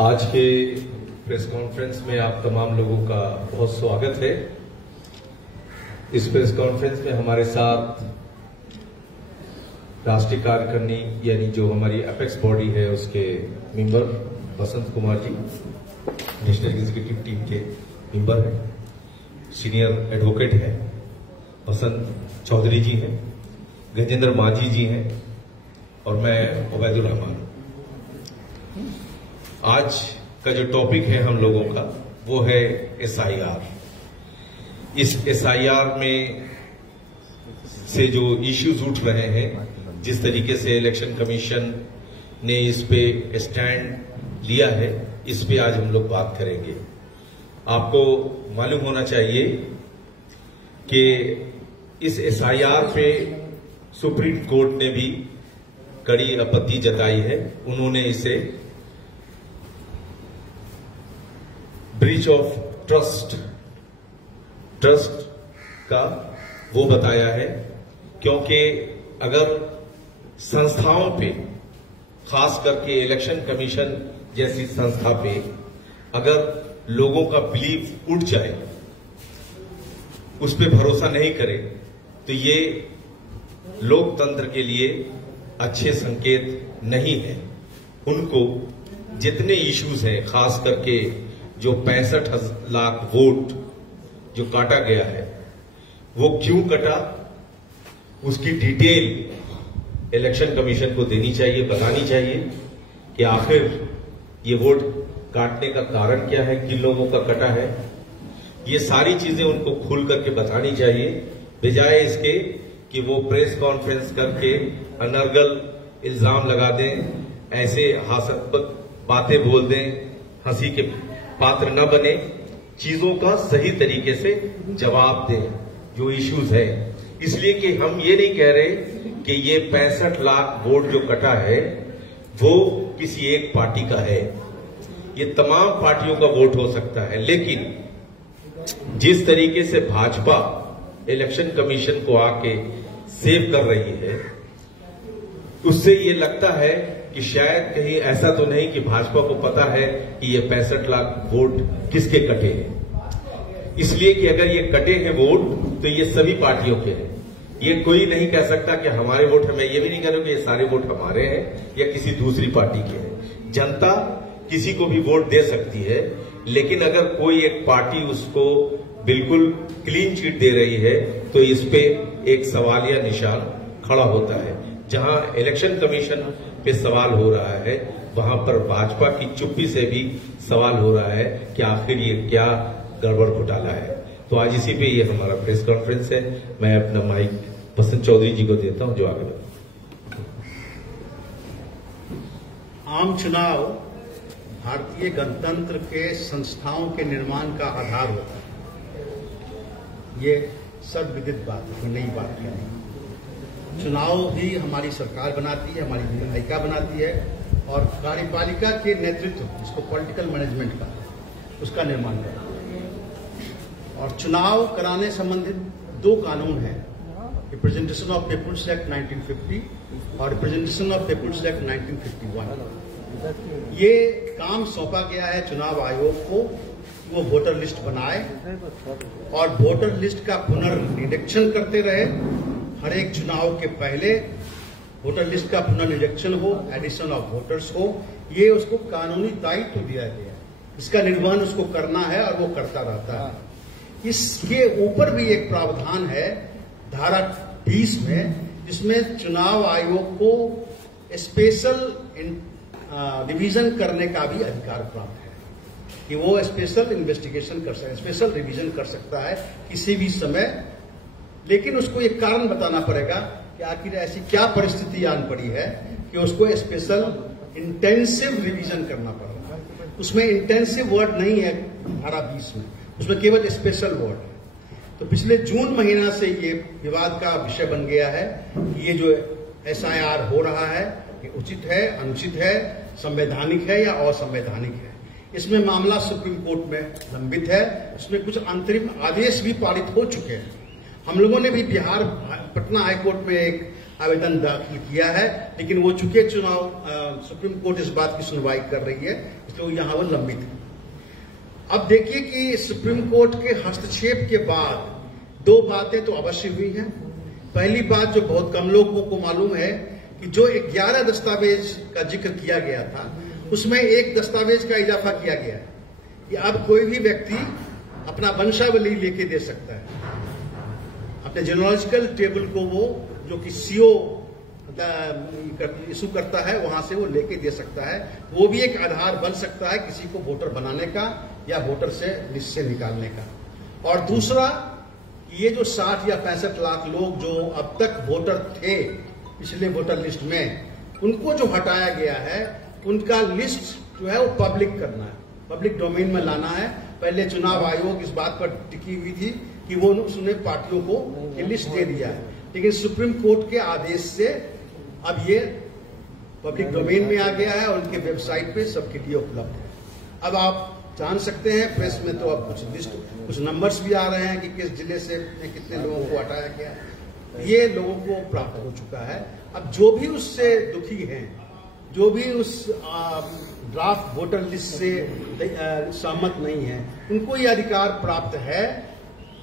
आज के press conference में आप तमाम लोगों का बहुत स्वागत है। इस प्रेस कॉन्फ्रेंस में हमारे साथ राष्ट्रीय कार्यकारिणी यानी जो हमारी अपेक्स बॉडी है उसके member Basant Kumar ji, national executive team के मेंबर हैं, सीनियर एडवोकेट हैं बसंत चौधरी जी हैं, गजेंद्र माझी जी हैं और मैं उबैदुर रहमान। आज का जो टॉपिक है हम लोगों का वो है एसआईआर। इस एसआईआर में से जो इश्यूज उठ रहे हैं, जिस तरीके से इलेक्शन कमीशन ने इस पे स्टैंड लिया है, इस पे आज हम लोग बात करेंगे। आपको मालूम होना चाहिए कि इस एसआईआर पे सुप्रीम कोर्ट ने भी कड़ी आपत्ति जताई है। उन्होंने इसे ब्रीच ऑफ ट्रस्ट का वो बताया है, क्योंकि अगर संस्थाओं पे, खास करके इलेक्शन कमीशन जैसी संस्था पे अगर लोगों का बिलीफ उठ जाए, उस पे भरोसा नहीं करे, तो ये लोकतंत्र के लिए अच्छे संकेत नहीं है। उनको जितने इश्यूज हैं, खास करके जो 65 लाख वोट जो काटा गया है, वो क्यों कटा, उसकी डिटेल इलेक्शन कमीशन को देनी चाहिए, बतानी चाहिए कि आखिर ये वोट काटने का कारण क्या है, किन लोगों का कटा है। ये सारी चीजें उनको खुल करके बतानी चाहिए, बजाय इसके कि वो प्रेस कॉन्फ्रेंस करके अनर्गल इल्जाम लगा दें, ऐसे हास्यास्पद बातें बोल दें, हंसी के पात्र न बने, चीजों का सही तरीके से जवाब दें जो इश्यूज है। इसलिए कि हम ये नहीं कह रहे कि ये 65 लाख वोट जो कटा है वो किसी एक पार्टी का है, ये तमाम पार्टियों का वोट हो सकता है। लेकिन जिस तरीके से भाजपा इलेक्शन कमीशन को आके सेव कर रही है, उससे ये लगता है कि शायद कहीं ऐसा तो नहीं कि भाजपा को पता है कि ये 65 लाख वोट किसके कटे हैं। इसलिए कि अगर ये कटे हैं वोट तो ये सभी पार्टियों के हैं। ये कोई नहीं कह सकता कि हमारे वोट है। मैं ये भी नहीं कह रहा कि ये सारे वोट हमारे हैं या किसी दूसरी पार्टी के हैं। जनता किसी को भी वोट दे सकती है, लेकिन अगर कोई एक पार्टी उसको बिल्कुल क्लीन चिट दे रही है तो इस पे एक सवालिया निशान खड़ा होता है। जहां इलेक्शन कमीशन पे सवाल हो रहा है, वहां पर भाजपा की चुप्पी से भी सवाल हो रहा है कि आखिर ये क्या गड़बड़ घोटाला है। तो आज इसी पे ये हमारा प्रेस कॉन्फ्रेंस है। मैं अपना माइक बसंत चौधरी जी को देता हूं जो आगे बढ़े। आम चुनाव भारतीय गणतंत्र के संस्थाओं के निर्माण का आधार होता है। ये सर्वविदित बात है, कोई नई बात नहीं। चुनाव भी हमारी सरकार बनाती है, हमारी विधायिका बनाती है, और कार्यपालिका के नेतृत्व, जिसको पॉलिटिकल मैनेजमेंट का, उसका निर्माण करती है। और चुनाव कराने संबंधित 2 कानून हैं, रिप्रेजेंटेशन ऑफ पीपुल्स एक्ट 1950 और रिप्रेजेंटेशन ऑफ पीपुल्स एक्ट 1951। ये काम सौंपा गया है चुनाव आयोग को, वो वोटर लिस्ट बनाए और वोटर लिस्ट का पुनर्निरीक्षण करते रहे। हर एक चुनाव के पहले वोटर लिस्ट का पुनर्निरीक्षण हो, एडिशन ऑफ वोटर्स हो, ये उसको कानूनी दायित्व दिया गया है। इसका निर्वहन उसको करना है और वो करता रहता है। इसके ऊपर भी एक प्रावधान है धारा 20 में, जिसमें चुनाव आयोग को स्पेशल रिवीजन करने का भी अधिकार प्राप्त है कि वो स्पेशल इन्वेस्टिगेशन कर सकता है, स्पेशल रिवीजन कर सकता है किसी भी समय। लेकिन उसको एक कारण बताना पड़ेगा कि आखिर ऐसी क्या परिस्थिति आन पड़ी है कि उसको स्पेशल इंटेंसिव रिवीजन करना पड़ रहा है। उसमें इंटेंसिव वर्ड नहीं है धारा 20 में, उसमें केवल स्पेशल वर्ड है। तो पिछले जून महीना से ये विवाद का विषय बन गया है कि ये जो एसआईआर हो रहा है ये उचित है, अनुचित है, संवैधानिक है या असंवैधानिक है। इसमें मामला सुप्रीम कोर्ट में लंबित है। इसमें कुछ अंतरिम आदेश भी पारित हो चुके हैं। हम लोगों ने भी बिहार पटना हाईकोर्ट में एक आवेदन दाखिल किया है, लेकिन वो चूंकि चुनाव सुप्रीम कोर्ट इस बात की सुनवाई कर रही है, इसलिए यहाँ वो लंबित है। अब देखिए कि सुप्रीम कोर्ट के हस्तक्षेप के बाद दो बातें तो अवश्य हुई हैं। पहली बात जो बहुत कम लोगों को मालूम है कि जो 11 दस्तावेज का जिक्र किया गया था, उसमें एक दस्तावेज का इजाफा किया गया है कि अब कोई भी व्यक्ति अपना वंशावली लेके दे सकता है, अपने जेनोलॉजिकल टेबल को वो जो कि सीओ इशू करता है वहां से वो लेके दे सकता है। वो भी एक आधार बन सकता है किसी को वोटर बनाने का या वोटर से लिस्ट से निकालने का। और दूसरा, ये जो 60 या 65 लाख लोग जो अब तक वोटर थे पिछले वोटर लिस्ट में, उनको जो हटाया गया है, उनका लिस्ट जो है वो पब्लिक करना है, पब्लिक डोमेन में लाना है। पहले चुनाव आयोग इस बात पर टिकी हुई थी कि वो उसने पार्टियों को ये लिस्ट दे दिया है, लेकिन सुप्रीम कोर्ट के आदेश से अब ये पब्लिक डोमेन में आ गया है और उनके वेबसाइट पे सबके लिए उपलब्ध है। अब आप जान सकते हैं, प्रेस में तो अब कुछ लिस्ट, कुछ नंबर्स भी आ रहे हैं कि किस जिले से कितने लोगों को हटाया गया, ये लोगों को प्राप्त हो चुका है। अब जो भी उससे दुखी हैं, जो भी उस ड्राफ्ट वोटर लिस्ट से सहमत नहीं है, उनको ये अधिकार प्राप्त है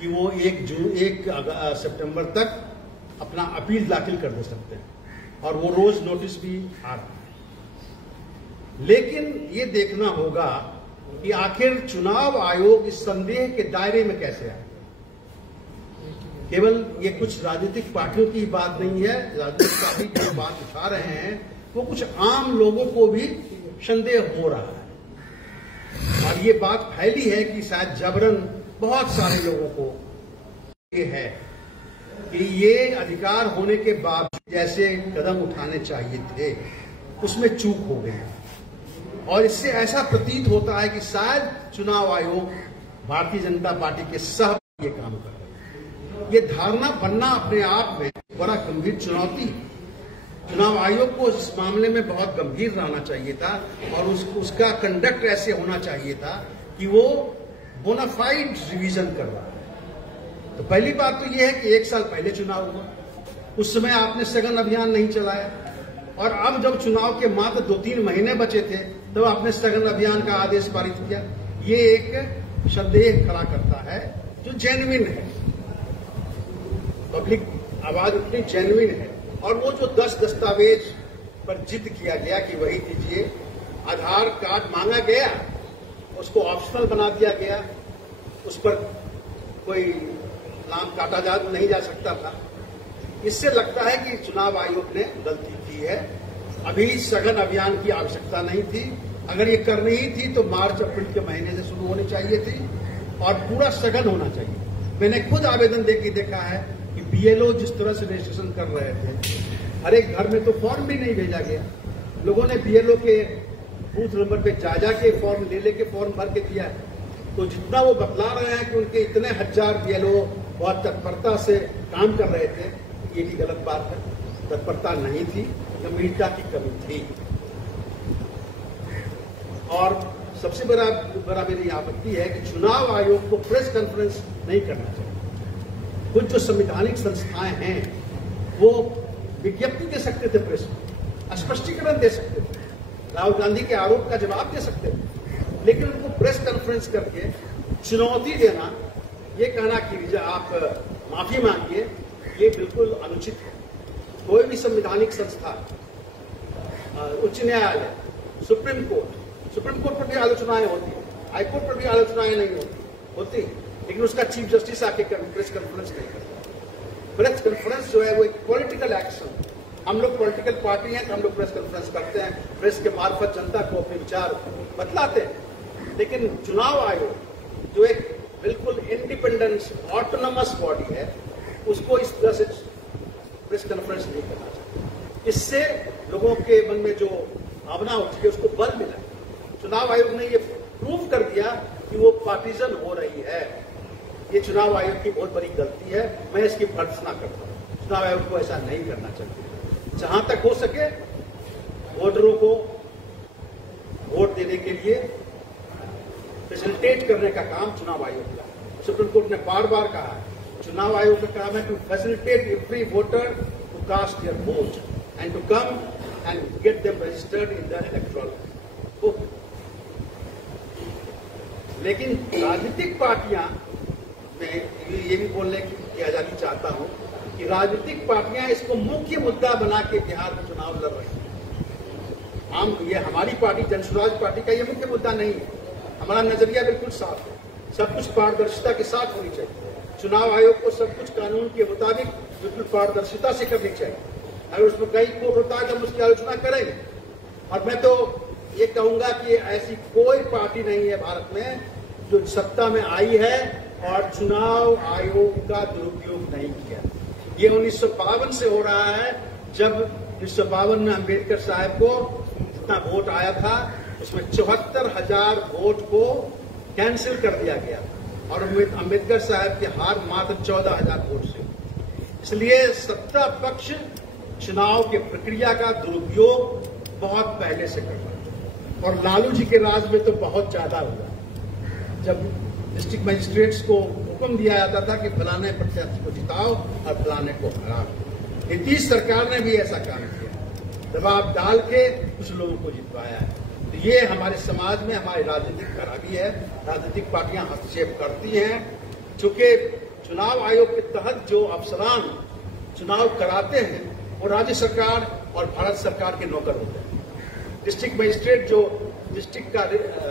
कि वो 1 सितंबर तक अपना अपील दाखिल कर दे सकते हैं, और वो रोज नोटिस भी आ रहा है। लेकिन ये देखना होगा कि आखिर चुनाव आयोग इस संदेह के दायरे में कैसे आए। केवल ये कुछ राजनीतिक पार्टियों की बात नहीं है, राजनीतिक पार्टी जो बात उठा रहे हैं वो कुछ आम लोगों को भी संदेह हो रहा है, और ये बात फैली है कि शायद जबरन बहुत सारे लोगों को ये है कि ये अधिकार होने के बाद जैसे कदम उठाने चाहिए थे उसमें चूक हो गई, और इससे ऐसा प्रतीत होता है कि शायद चुनाव आयोग भारतीय जनता पार्टी के साथ ये काम कर रहा है। ये धारणा बनना अपने आप में बड़ा गंभीर चुनौती। चुनाव आयोग को इस मामले में बहुत गंभीर रहना चाहिए था, और उसका कंडक्ट ऐसे होना चाहिए था कि वो बोनाफाइड रिवीजन कर रहा है। तो पहली बात तो यह है कि 1 साल पहले चुनाव हुआ, उस समय आपने सघन अभियान नहीं चलाया, और अब जब चुनाव के मात्र 2-3 महीने बचे थे तो आपने सघन अभियान का आदेश पारित किया। ये एक संदेह खड़ा करता है जो जेन्युइन है, पब्लिक आवाज उतनी जेन्युइन है। और वो जो 10 दस्तावेज पर जिद किया गया कि वही दीजिए, आधार कार्ड मांगा गया, उसको ऑप्शनल बना दिया गया, उस पर कोई नाम काटा नहीं जा सकता था। इससे लगता है कि चुनाव आयोग ने गलती की है। अभी सघन अभियान की आवश्यकता नहीं थी, अगर ये करनी ही थी तो मार्च अप्रैल के महीने से शुरू होनी चाहिए थी और पूरा सघन होना चाहिए। मैंने खुद आवेदन देके देखा है कि बीएलओ जिस तरह से रजिस्ट्रेशन कर रहे थे, हर एक घर में तो फॉर्म भी नहीं भेजा गया, लोगों ने बीएलओ के बूथ नंबर पे जा के फॉर्म ले फॉर्म भर के दिया है। तो जितना वो बतला रहे हैं कि उनके इतने हजार बीएलओ बहुत तत्परता से काम कर रहे थे, ये भी गलत बात है। तत्परता नहीं थी, गंभीरता की कमी थी। और सबसे बड़ा मेरी आपत्ति है कि चुनाव आयोग को प्रेस कॉन्फ्रेंस नहीं करना चाहिए। कुछ जो संवैधानिक संस्थाएं हैं वो विज्ञप्ति दे सकते थे, प्रेस में स्पष्टीकरण दे सकते थे, राहुल गांधी के आरोप का जवाब दे सकते थे, लेकिन उनको प्रेस कॉन्फ्रेंस करके चुनौती देना, ये कहना कि आप माफी मांगिए, ये बिल्कुल अनुचित है। कोई भी संवैधानिक संस्था, उच्च न्यायालय, सुप्रीम कोर्ट पर भी आलोचनाएं होती है, हाईकोर्ट पर भी आलोचनाएं नहीं होती, लेकिन उसका चीफ जस्टिस आके प्रेस कॉन्फ्रेंस नहीं करता। प्रेस कॉन्फ्रेंस जो है वो एक पॉलिटिकल एक्शन, हम लोग पॉलिटिकल पार्टी हैं तो हम लोग प्रेस कॉन्फ्रेंस करते हैं, प्रेस के मार्फत जनता को अपने विचार बतलाते हैं। लेकिन चुनाव आयोग जो एक बिल्कुल इंडिपेंडेंस ऑटोनमस बॉडी है, उसको इस तरह से प्रेस कॉन्फ्रेंस नहीं करना चाहिए। इससे लोगों के मन में जो भावना उठी है उसको बल मिला। चुनाव आयोग ने ये प्रूव कर दिया कि वो पार्टीजन हो रही है। ये चुनाव आयोग की बहुत बड़ी गलती है, मैं इसकी भर्त्सना करता हूं। चुनाव आयोग को ऐसा नहीं करना चाहिए। जहां तक हो सके वोटरों को वोट देने के लिए फैसिलिटेट करने का काम चुनाव आयोग का। सुप्रीम कोर्ट ने बार बार कहा है, चुनाव आयोग का काम है to facilitate every voter to cast their vote and to come and get them registered in the electoral book. लेकिन राजनीतिक पार्टियां, मैं ये भी बोलने की आजादी चाहता हूं कि राजनीतिक पार्टियां इसको मुख्य मुद्दा बना के बिहार में चुनाव लड़ रही हैं। ये हमारी पार्टी जन स्वराज पार्टी का ये मुख्य मुद्दा नहीं है। हमारा नजरिया बिल्कुल साफ है, सब कुछ पारदर्शिता के साथ होनी चाहिए। चुनाव आयोग को सब कुछ कानून के मुताबिक बिल्कुल पारदर्शिता से करनी चाहिए। अगर उसमें कई कोर्ट होता है तो हम उसकी आलोचना करेंगे। और मैं तो ये कहूंगा कि ऐसी कोई पार्टी नहीं है भारत में जो सत्ता में आई है और चुनाव आयोग का दुरुपयोग नहीं किया। ये 1952 से हो रहा है, जब 1952 में अम्बेडकर साहब को जितना वोट आया था उसमें 74,000 वोट को कैंसिल कर दिया गया और अम्बेडकर साहब की हार मात्र 14,000 वोट से। इसलिए सत्ता पक्ष चुनाव की प्रक्रिया का दुरुपयोग बहुत पहले से कर रहा है और लालू जी के राज में तो बहुत ज्यादा हुआ। जब डिस्ट्रिक्ट मजिस्ट्रेट्स को हुक्म दिया जाता था कि फलाने प्रत्याशी को जिताओ और फलाने को हराओ। नीतीश सरकार ने भी ऐसा काम किया, दबाव डाल के कुछ लोगों को जितवाया है। तो ये हमारे समाज में हमारी राजनीतिक खराबी है। राजनीतिक पार्टियां हस्तक्षेप करती हैं, चूंकि चुनाव आयोग के तहत जो अफसरान चुनाव कराते हैं वो राज्य सरकार और भारत सरकार के नौकर होते हैं। डिस्ट्रिक्ट मजिस्ट्रेट जो डिस्ट्रिक्ट का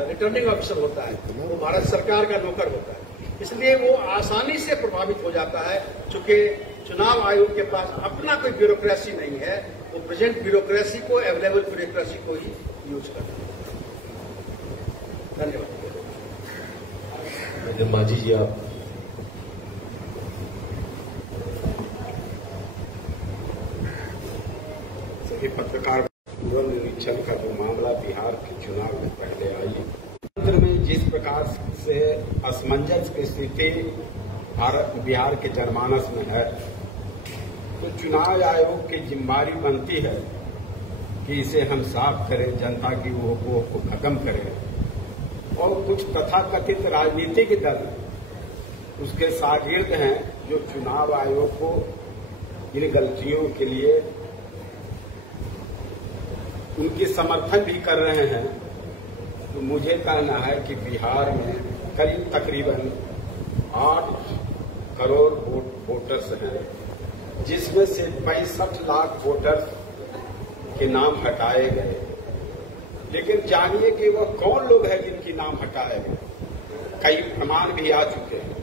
रिटर्निंग ऑफिसर होता है वो भारत सरकार का नौकर होता है। इसलिए वो आसानी से प्रभावित हो जाता है, चूंकि चुनाव आयोग के पास अपना कोई ब्यूरोक्रेसी नहीं है, वो प्रेजेंट ब्यूरोक्रेसी को, अवेलेबल ब्यूरोक्रेसी को ही यूज करता है। धन्यवाद। मांझी जी, आप सभी पत्रकार निरीक्षण का जो मामला बिहार के चुनाव में पहले आई, केंद्र में जिस प्रकार से असमंजस की स्थिति बिहार के जनमानस में है, तो चुनाव आयोग की जिम्मेदारी बनती है कि इसे हम साफ करें, जनता की वो को खत्म करें। और कुछ तथाकथित राजनीतिक दल उसके शागिर्द हैं जो चुनाव आयोग को इन गलतियों के लिए उनकी समर्थन भी कर रहे हैं। तो मुझे कहना है कि बिहार में करीब तकरीबन 8 करोड़ वोटर्स हैं, जिसमें से 65 लाख वोटर्स के नाम हटाए गए। लेकिन जानिए कि वह कौन लोग हैं जिनके नाम हटाए गए। कई प्रमाण भी आ चुके हैं।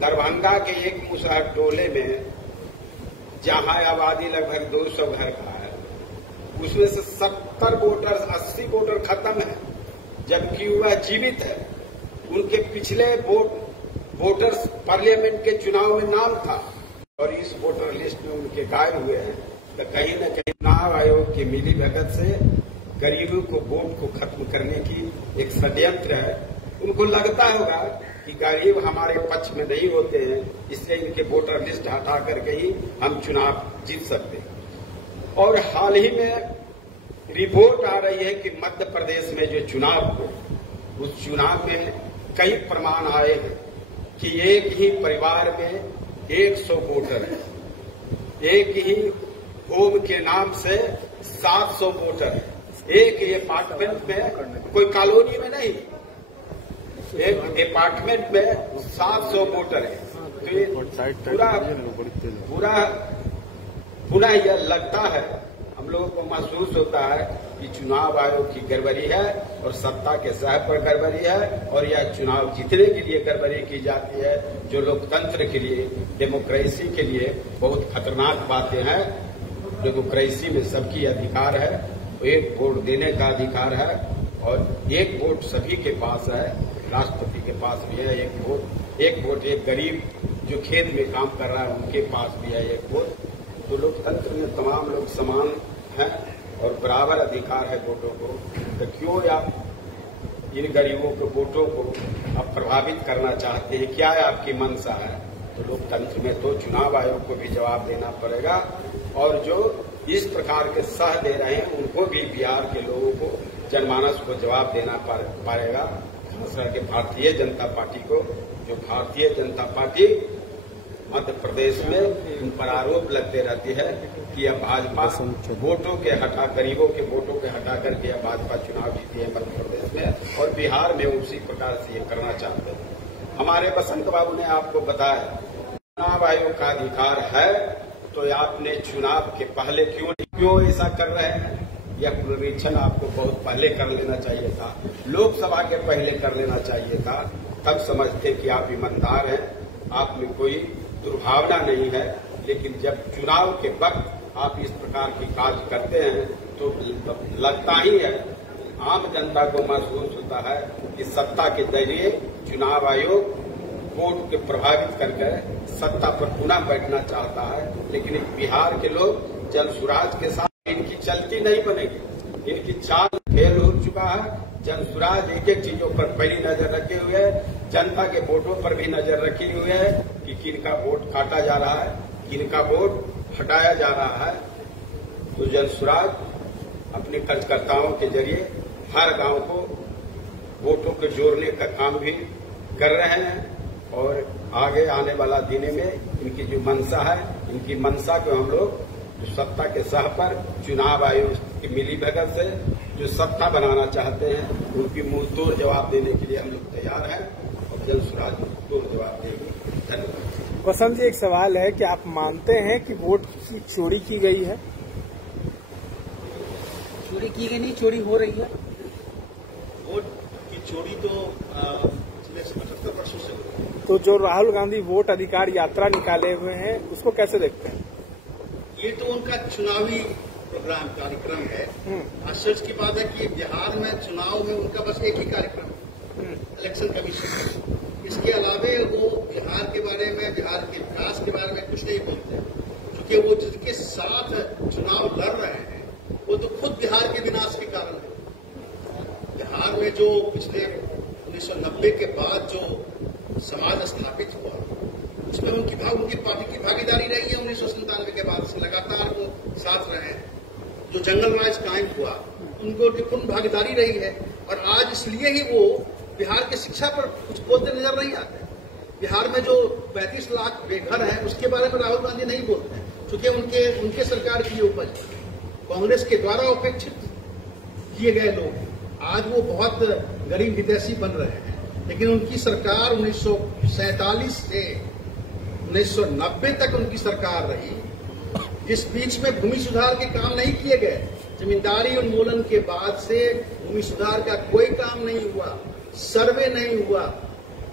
दरभंगा के एक मुसहर टोले में जहां आबादी लगभग 200 घर का है, उसमें से 70 वोटर, 80 वोटर खत्म है, जबकि वह जीवित है। उनके पिछले वोटर्स पार्लियामेंट के चुनाव में नाम था और इस वोटर लिस्ट में उनके गायब हुए हैं। तो कहीं न कहीं चुनाव आयोग की मिली भगत से गरीबों को वोट को खत्म करने की एक षड्यंत्र है। उनको लगता होगा कि गरीब हमारे पक्ष में नहीं होते हैं, इसलिए इनके वोटर लिस्ट हटा करके ही हम चुनाव जीत सकते हैं। और हाल ही में रिपोर्ट आ रही है कि मध्य प्रदेश में जो चुनाव हो, उस चुनाव में कई प्रमाण आए हैं कि एक ही परिवार में 100 वोटर है, एक ही होम के नाम से 700 वोटर है, एक अपार्टमेंट में, कोई कॉलोनी में नहीं, एक अपार्टमेंट में 700 वोटर है। तो ये पूरा यह लगता है, हम लोगों को महसूस होता है कि चुनाव आयोग की गड़बड़ी है और सत्ता के साहब पर गड़बड़ी है और यह चुनाव जीतने के लिए गड़बड़ी की जाती है, जो लोकतंत्र के लिए, डेमोक्रेसी के लिए बहुत खतरनाक बातें हैं। डेमोक्रेसी में सबकी अधिकार है, एक वोट देने का अधिकार है और एक वोट सभी के पास है। राष्ट्रपति के पास भी है एक वोट, एक गरीब जो खेत में काम कर रहा है उनके पास भी है एक वोट। तो लोकतंत्र में तमाम लोग समान हैं और बराबर अधिकार है वोटों को। तो क्यों आप इन गरीबों के वोटों को आप प्रभावित करना चाहते हैं? क्या है आपकी मंशा है? तो लोकतंत्र में तो चुनाव आयोग को भी जवाब देना पड़ेगा और जो इस प्रकार के सह दे रहे हैं उनको भी बिहार के लोगों को, जनमानस को जवाब देना पड़ेगा। खास करके भारतीय जनता पार्टी को, जो भारतीय जनता पार्टी मध्य प्रदेश में इन पर आरोप लगते रहती है कि यह भाजपा गरीबों के वोटों के हटा करके यह भाजपा चुनाव जीती है मध्य प्रदेश में, और बिहार में उसी प्रकार से ये करना चाहते हैं। हमारे बसंत बाबू ने आपको बताया चुनाव आयोग का अधिकार है, तो आपने चुनाव के पहले क्यों ऐसा कर रहे हैं? यह पुनरीक्षण आपको बहुत पहले कर लेना चाहिए था, लोकसभा के पहले कर लेना चाहिए था। तब समझते कि आप ईमानदार हैं, आप में कोई दुर्भावना नहीं है। लेकिन जब चुनाव के वक्त आप इस प्रकार की कार्य करते हैं तो लगता ही है, आम जनता को महसूस होता है कि सत्ता के जरिए चुनाव आयोग वोट के प्रभावित करके सत्ता पर पुनः बैठना चाहता है। लेकिन बिहार के लोग जनसुराज के साथ इनकी चलती नहीं बनेगी, इनकी चाल फेल हो चुका है। जनसुराज एक एक चीजों पर पहली नजर रखे हुए है, जनता के वोटों पर भी नजर रखी हुई है कि किनका वोट काटा जा रहा है, किनका वोट हटाया जा रहा है। तो जनसुराज अपने कार्यकर्ताओं के जरिए हर गांव को वोटों को जोड़ने का काम भी कर रहे हैं, और आगे आने वाला दिन में इनकी जो मंशा है, इनकी मंशा को हम लोग जो सत्ता के सह पर चुनाव आयोग की मिलीभगत से जो सत्ता बनाना चाहते हैं, उनकी मुंह तोड़ जवाब देने के लिए हम लोग तैयार हैं, और जनसुराज तोड़ जवाब देंगे। धन्यवाद। वसंत जी, एक सवाल है कि आप मानते हैं कि वोट की चोरी की गई है? चोरी की गई नहीं, चोरी हो रही है। वोट की चोरी तो पिछले 75 वर्षों से हो रही है। तो जो राहुल गांधी वोट अधिकार यात्रा निकाले हुए हैं, उसको कैसे देखते हैं? ये तो उनका चुनावी प्रोग्राम कार्यक्रम है। आश्चर्य की बात है कि बिहार में चुनाव में उनका बस एक ही कार्यक्रम है, इलेक्शन कमीशन। इसके अलावे वो बिहार के बारे में, बिहार के विकास के बारे में कुछ नहीं बोलते, क्योंकि वो जिसके साथ चुनाव लड़ रहे हैं वो तो खुद बिहार के विनाश के कारण है। बिहार में जो पिछले 1990 के बाद जो समाज स्थापित हुआ, उसमें उनकी पार्टी की भागीदारी रही है। 1997 के बाद से लगातार वो साथ रहे हैं। जो जंगल राज कायम हुआ, उनको पूर्ण भागीदारी रही है, और आज इसलिए ही वो बिहार की शिक्षा पर कुछ बोलते नजर नहीं आते। बिहार में जो 35 लाख बेघर हैं, उसके बारे में राहुल गांधी नहीं बोलते हैं, क्योंकि उनके सरकार की उपज कांग्रेस के द्वारा उपेक्षित किए गए लोग आज वो बहुत गरीब विदेशी बन रहे हैं। लेकिन उनकी सरकार 1947 से 1990 तक उनकी सरकार रही, जिस बीच में भूमि सुधार के काम नहीं किए गए। जमींदारी उन्मूलन के बाद से भूमि सुधार का कोई काम नहीं हुआ, सर्वे नहीं हुआ,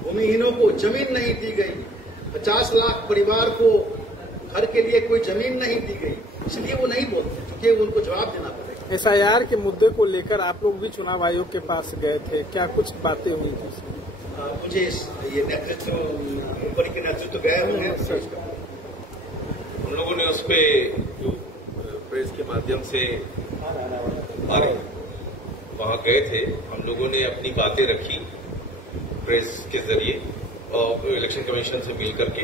भूमिहीनों को जमीन नहीं दी गई, 50 लाख परिवार को घर के लिए कोई जमीन नहीं दी गई। इसलिए वो नहीं बोलते, क्योंकि उनको जवाब देना पड़ेगा। SIR के मुद्दे को लेकर आप लोग भी चुनाव आयोग के पास गए थे, क्या कुछ बातें हुई थी? मुझे ये नेतृत्व, ऊपरी के नेतृत्व गए हुए हैं। हम लोगों ने उस पे जो प्रेस के माध्यम से वहां गए थे, हम लोगों ने अपनी बातें रखी प्रेस के जरिए और इलेक्शन कमीशन से मिल करके।